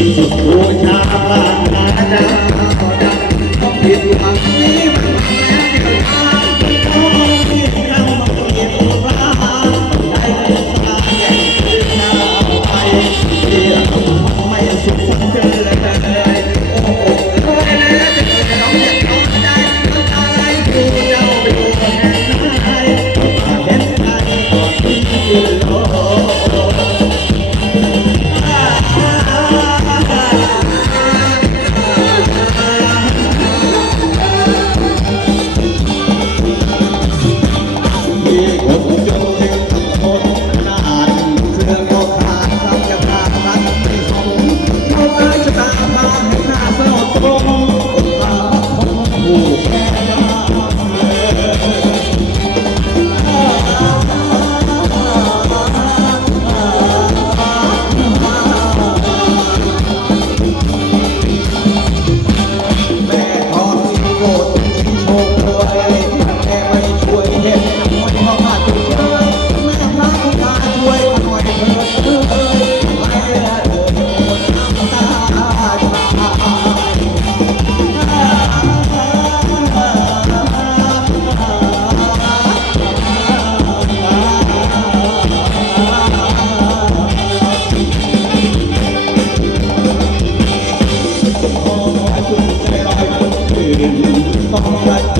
โอชาพาะนาจาขอดัต้องผิดหวังนี้ মহারাজ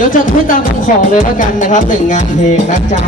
เดี๋ยวจะให้ตามคำขอเลยละกันนะครับหนึ่งงานเพลงนะจ๊ะ